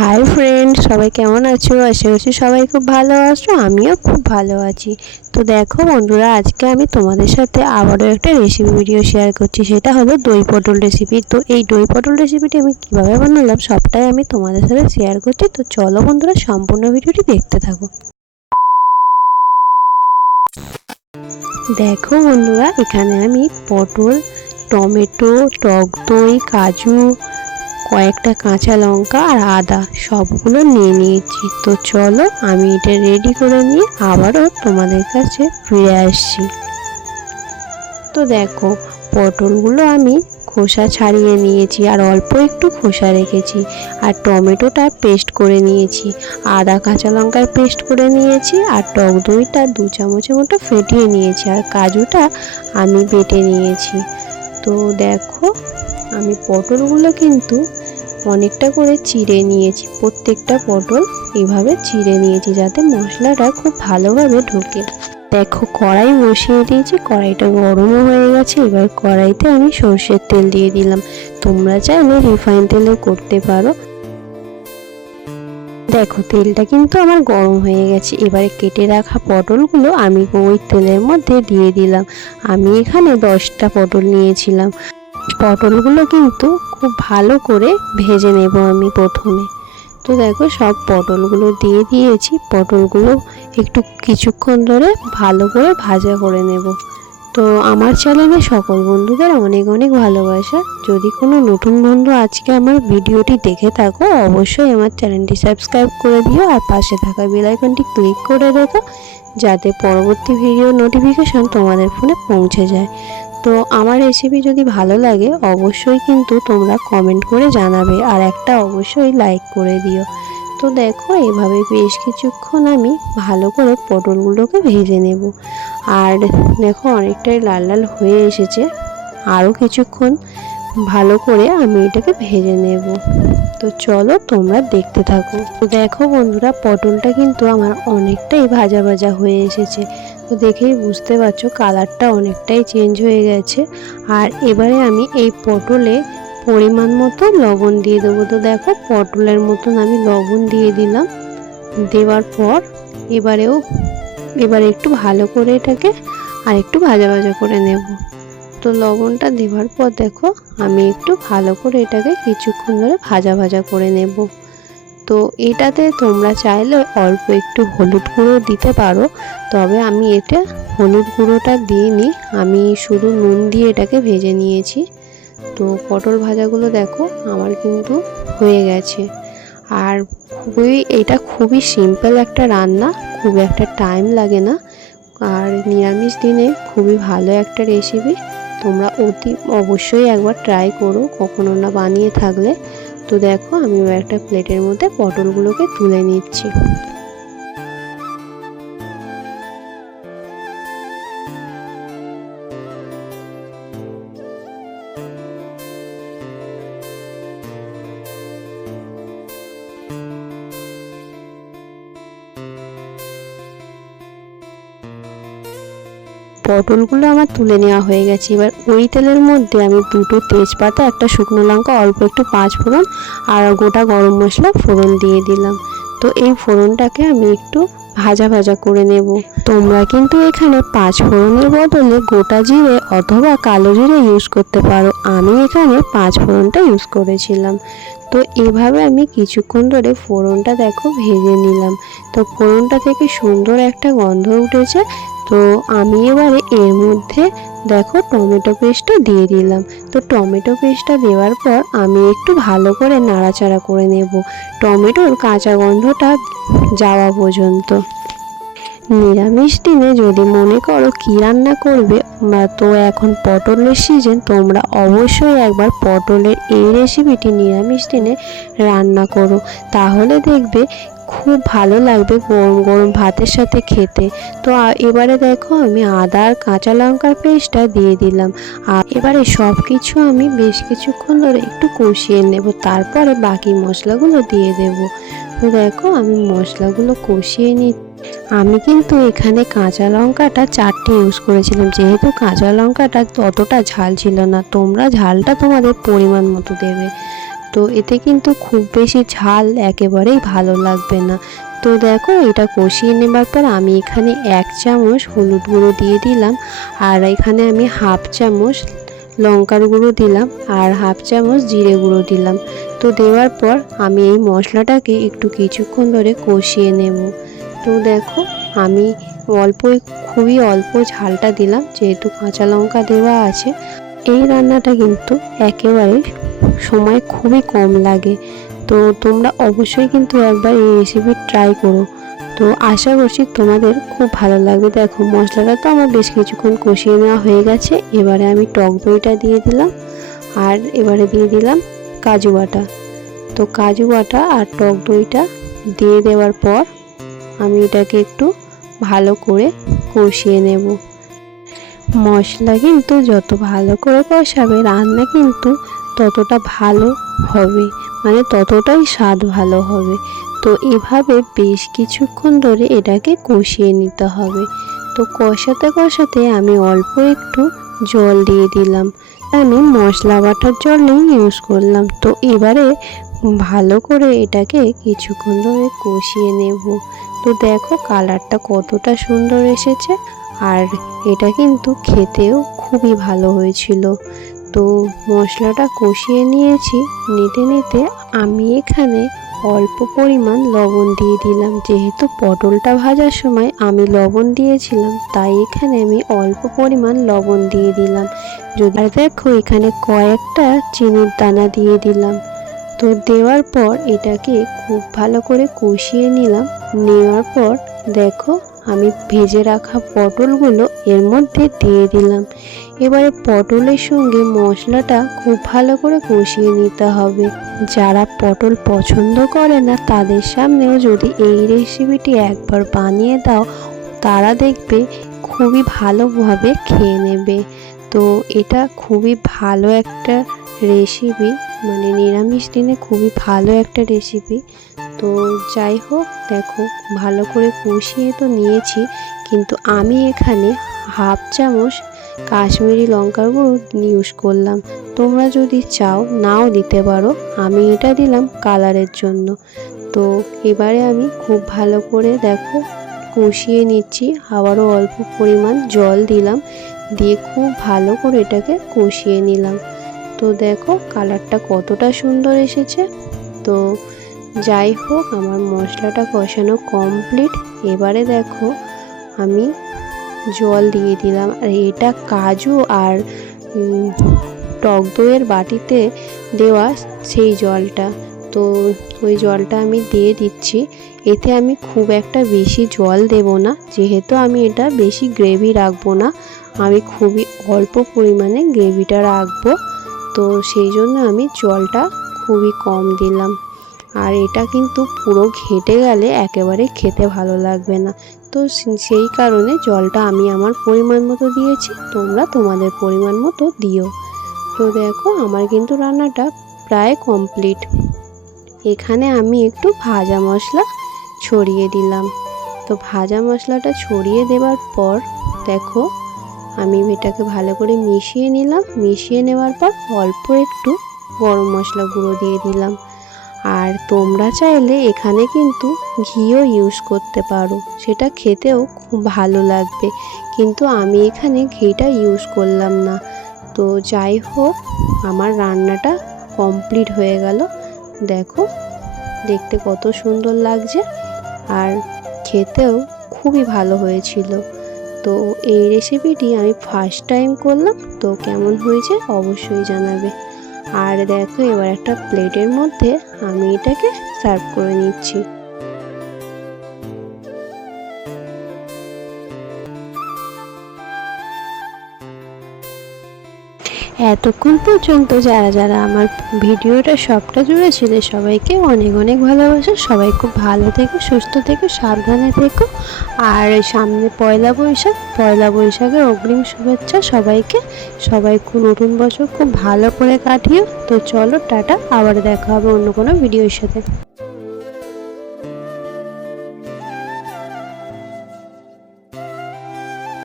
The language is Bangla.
হাই ফ্রেন্ড সবাই কেমন আছো? আশা করছি সবাই খুব ভালো আছো, আমিও খুব ভালো আছি। তো দেখো বন্ধুরা, আজকে আমি তোমাদের সাথে আবারও একটা রেসিপি ভিডিও শেয়ার করছি, সেটা হলো দই পটল রেসিপি তো এই দই পটল রেসিপিটি আমি কীভাবে বানালাম, সবটাই আমি তোমাদের সাথে শেয়ার করছি। তো চলো বন্ধুরা, সম্পূর্ণ ভিডিওটি দেখতে থাকো। দেখো বন্ধুরা, এখানে আমি পটল, টমেটো, টক দই, কাজু কয়েকটা কাঁচা লঙ্কা আর আদা সবগুলো নিয়ে নিয়েছি। তো চলো আমি এটা রেডি করে নিয়ে আবারও তোমাদের কাছে ফিরে আসছি। তো দেখো, পটলগুলো আমি খোসা ছাড়িয়ে নিয়েছি আর অল্প একটু খোসা রেখেছি আর টমেটোটা পেস্ট করে নিয়েছি। আদা, কাঁচা লঙ্কার পেস্ট করে নিয়েছি আর টক দইটা দু চামচের মতো ফেটিয়ে নিয়েছি আর কাজুটা আমি বেটে নিয়েছি। তো দেখো আমি পটলগুলো কিন্তু অনেকটা করে চিড়ে নিয়েছি। প্রত্যেকটা পটল এভাবে চিড়ে নিয়েছি যাতে মশলাটা খুব ভালোভাবে ঢোকে। দেখো, কড়াই বসিয়ে দিয়েছি, কড়াইটা গরমও হয়ে গেছে। এবার কড়াইতে আমি সর্ষের তেল দিয়ে দিলাম। তোমরা চাইলে রিফাইন তেলেও করতে পারো। দেখো, তেলটা কিন্তু আমার গরম হয়ে গেছে। এবারে কেটে রাখা পটলগুলো আমি ওই তেলের মধ্যে দিয়ে দিলাম। আমি এখানে দশটা পটল নিয়েছিলাম। পটলগুলো কিন্তু খুব ভালো করে ভেজে নেব আমি প্রথমে। তো দেখো, সব পটলগুলো দিয়ে দিয়েছি। পটলগুলো একটু কিছুক্ষণ ধরে ভালো করে ভাজা করে নেব। তো আমার চ্যানেলে সকল বন্ধুদের অনেক অনেক ভালোবাসা। যদি কোনো নতুন বন্ধু আজকে আমার ভিডিওটি দেখে থাকো, অবশ্যই আমার চ্যানেলটি সাবস্ক্রাইব করে দিও আর পাশে থাকা বেলাইকনটি ক্লিক করে রেখো, যাতে পরবর্তী ভিডিও নোটিফিকেশন তোমাদের ফোনে পৌঁছে যায়। তো আমার রেসিপি যদি ভালো লাগে, অবশ্যই কিন্তু তোমরা কমেন্ট করে জানাবে আর একটা অবশ্যই লাইক করে দিও। তো দেখো, এভাবে বেশ কিছুক্ষণ আমি ভালো করে পটলগুলোকে ভেজে নেব। আর দেখো, অনেকটাই লাল লাল হয়ে এসেছে। আরও কিছুক্ষণ ভালো করে আমি এটাকে ভেজে নেব। তো চলো, তোমরা দেখতে থাকো। দেখো বন্ধুরা, পটলটা কিন্তু আমার অনেকটাই ভাজা ভাজা হয়ে এসেছে। তো দেখেই বুঝতে পারছ কালারটা অনেকটাই চেঞ্জ হয়ে গেছে। আর এবারে আমি এই পটলে পরিমাণ মতো লবণ দিয়ে দেবো। তো দেখো পটলের মতন আমি লবণ দিয়ে দিলাম। দেওয়ার পর এবারেও, এবারে একটু ভালো করে এটাকে আর একটু ভাজা ভাজা করে নেব। তো লবণটা দেওয়ার পর দেখো আমি একটু ভালো করে এটাকে কিছুক্ষণ ধরে ভাজা ভাজা করে নেব। তো এটাতে তোমরা চাইলে অল্প একটু হলুদ গুঁড়ো দিতে পারো। তবে আমি এটা হলুদ গুঁড়োটা দিইনি। আমি শুধু নুন দিয়ে এটাকে ভেজে নিয়েছি। তো পটল ভাজাগুলো দেখো, আমার কিন্তু হয়ে গেছে। আর খুবই, এটা খুবই সিম্পল একটা রান্না, খুব একটা টাইম লাগে না। আর নিরামিষ দিনে খুবই ভালো একটা রেসিপি তোমরা অতি অবশ্যই একবার ট্রাই করো, কখনো না বানিয়ে থাকলে। তো দেখো আমি একটা প্লেটের মধ্যে পটলগুলোকে তুলে নিচ্ছি। পটলগুলো আমার তুলে নেওয়া হয়ে গেছে। এবার ওই তেলের মধ্যে আমি দুটো তেজপাতা, একটা শুকনো লঙ্কা, অল্প একটু পাঁচ ফোড়ন আর গোটা গরম মশলা ফোড়ন দিয়ে দিলাম। তো এই ফোড়নটাকে আমি একটু ভাজা ভাজা করে নেব। তোমরা কিন্তু এখানে পাঁচ ফোড়নের বদলে গোটা জিরে অথবা কালো জিরে ইউজ করতে পারো। আমি এখানে পাঁচ ফোড়নটা ইউজ করেছিলাম। তো এভাবে আমি কিছুক্ষণ ধরে ফোড়নটা দেখো ভেজে নিলাম। তো ফোড়নটা থেকে সুন্দর একটা গন্ধ উঠেছে। তো আমি এবারে এর মধ্যে দেখো টমেটো পেস্টটা দিয়ে দিলাম। তো টমেটো পেস্টটা দেওয়ার পর আমি একটু ভালো করে নাড়াচাড়া করে নেব। টমেটোর কাঁচা গন্ধটা যাওয়া পর্যন্ত। নিরামিষ দিনে যদি মনে করো কী রান্না করবে তো এখন পটলের সিজন তোমরা অবশ্যই একবার পটলের এই রেসিপিটি নিরামিষ দিনে রান্না করো। তাহলে দেখবে খুব ভালো লাগবে গরম গরম ভাতের সাথে খেতে। তো এবারে দেখো আমি আদা আর কাঁচা লঙ্কার পেস্টটা দিয়ে দিলাম। আর এবারে সব কিছু আমি বেশ কিছুক্ষণ ধরে একটু কষিয়ে নেব। তারপরে বাকি মশলাগুলো দিয়ে দেব। তো দেখো আমি মশলাগুলো কষিয়ে নিই আমি কিন্তু এখানে কাঁচা লঙ্কাটা চারটে ইউজ করেছিলাম। যেহেতু কাঁচা লঙ্কাটা ততটা ঝাল ছিল না, তোমরা ঝালটা তোমাদের পরিমাণ মতো দেবে। তো এতে কিন্তু খুব বেশি ঝাল একেবারেই ভালো লাগবে না। তো দেখো, এটা কষিয়ে নেবার পর আমি এখানে এক চামচ হলুদ গুঁড়ো দিয়ে দিলাম আর এখানে আমি হাফ চামচ লঙ্কার গুঁড়ো দিলাম আর হাফ চামচ জিরে গুঁড়ো দিলাম। তো দেওয়ার পর আমি এই মশলাটাকে একটু কিছুক্ষণ ধরে কষিয়ে নেব। তো দেখো, আমি অল্প, খুবই অল্প ঝালটা দিলাম, যেহেতু কাঁচা লঙ্কা দেওয়া আছে। এই রান্নাটা কিন্তু একেবারে সময় খুবই কম লাগে। তো তোমরা অবশ্যই কিন্তু একবার এই রেসিপি ট্রাই করো। তো আশা করছি তোমাদের খুব ভালো লাগবে। দেখো, মশলাটা তো আমার বেশ কিছুক্ষণ কষিয়ে নেওয়া হয়ে গেছে। এবারে আমি টক দইটা দিয়ে দিলাম আর এবারে দিয়ে দিলাম কাজু বাটা। তো কাজু বাটা আর টক দইটা দিয়ে দেওয়ার পর আমি এটাকে একটু ভালো করে কষিয়ে নেব। মশলা কিন্তু যত ভালো করে কষাবে, রান্না কিন্তু ততটা ভালো হবে মানে ততটাই স্বাদ ভালো হবে। তো এভাবে বেশ কিছুক্ষণ ধরে এটাকে কষিয়ে নিতে হবে। তো কষাতে কষাতে আমি অল্প একটু জল দিয়ে দিলাম। আমি মশলা বাটার জলই ইউজ করলাম। তো এবারে ভালো করে এটাকে কিছুক্ষণ ধরে কষিয়ে নেব। তো দেখো কালারটা কতটা সুন্দর এসেছে। আর এটা কিন্তু খেতেও খুবই ভালো হয়েছিল। তো মশলাটা কষিয়ে নিয়েছি, নিতে নিতে আমি এখানে অল্প পরিমাণ লবণ দিয়ে দিলাম। যেহেতু পটলটা ভাজার সময় আমি লবণ দিয়েছিলাম, তাই এখানে আমি অল্প পরিমাণ লবণ দিয়ে দিলাম। যদি আর দেখো, এখানে কয়েকটা চিনির দানা দিয়ে দিলাম। তো দেওয়ার পর এটাকে খুব ভালো করে কষিয়ে নিলাম। নেওয়ার পর দেখো আমি ভেজে রাখা পটলগুলো এর মধ্যে দিয়ে দিলাম। এবারে পটলের সঙ্গে মশলাটা খুব ভালো করে কষিয়ে নিতে হবে। যারা পটল পছন্দ করে না, তাদের সামনেও যদি এই রেসিপিটি একবার বানিয়ে দাও, তারা দেখবে খুবই ভালোভাবে খেয়ে নেবে। তো এটা খুবই ভালো একটা রেসিপি মানে নিরামিষ দিনে খুবই ভালো একটা রেসিপি তো যাই হোক, দেখো, ভালো করে কষিয়ে তো নিয়েছি, কিন্তু আমি এখানে হাফ চামচ কাশ্মীরি লঙ্কার গুঁড়ো ইউজ করলাম। তোমরা যদি চাও, নাও দিতে পারো। আমি এটা দিলাম কালারের জন্য। তো এবারে আমি খুব ভালো করে, দেখো, কষিয়ে নিচ্ছি। আবারও অল্প পরিমাণ জল দিলাম, দিয়ে খুব ভালো করে এটাকে কষিয়ে নিলাম। তো দেখো, কালারটা কতটা সুন্দর এসেছে। তো যাই হোক, আমার মশলাটা কষানো কমপ্লিট এবারে দেখো, আমি জল দিয়ে দিলাম। আর এটা কাজু আর টক দইয়ের বাটিতে দেওয়া সেই জলটা। তো ওই জলটা আমি দিয়ে দিচ্ছি। এতে আমি খুব একটা বেশি জল দেব না, যেহেতু আমি এটা বেশি গ্রেভি রাখব না। আমি খুবই অল্প পরিমাণে গ্রেভিটা রাখব। তো সেই জন্য আমি জলটা খুবই কম দিলাম। আর এটা কিন্তু পুরো ঘেটে গেলে একেবারে খেতে ভালো লাগবে না। তো সেই কারণে জলটা আমি আমার পরিমাণ মতো দিয়েছি, তোমরা তোমাদের পরিমাণ মতো দিও। তো দেখো, আমার কিন্তু রান্নাটা প্রায় কমপ্লিট এখানে আমি একটু ভাজা মশলা ছড়িয়ে দিলাম। তো ভাজা মশলাটা ছড়িয়ে দেওয়ার পর দেখো, আমি এটাকে ভালো করে মিশিয়ে নিলাম। মিশিয়ে নেওয়ার পর অল্প একটু গরম মশলা গুঁড়ো দিয়ে দিলাম। আর তোমরা চাইলে এখানে কিন্তু ঘিও ইউজ করতে পারো। সেটা খেতেও খুব ভালো লাগবে। কিন্তু আমি এখানে ঘিটা ইউজ করলাম না। তো যাই হোক, আমার রান্নাটা কমপ্লিট হয়ে গেল। দেখো, দেখতে কত সুন্দর লাগছে। আর খেতেও খুবই ভালো হয়েছিল। তো এই রেসিপিটি আমি ফার্স্ট টাইম করলাম। তো কেমন হয়েছে অবশ্যই জানাবে। আর দেখো এবার একটা প্লেটের মধ্যে আমি এটাকে সার্ভ করে নিচ্ছি। এতক্ষণ পর্যন্ত যারা যারা আমার ভিডিওটা সবটা জুড়ে ছিল, সবাইকে অনেক অনেক ভালোবাসা। সবাই খুব ভালো থেকো, সুস্থ থেকো, সাবধানে থেকো। আর সামনে পয়লা বৈশাখ, পয়লা বৈশাখের অগ্রিম শুভেচ্ছা সবাইকে। সবাই খুব নতুন বছর খুব ভালো করে কাটিও। তো চলো, টাটা, আবার দেখা হবে অন্য কোনো ভিডিওর সাথে।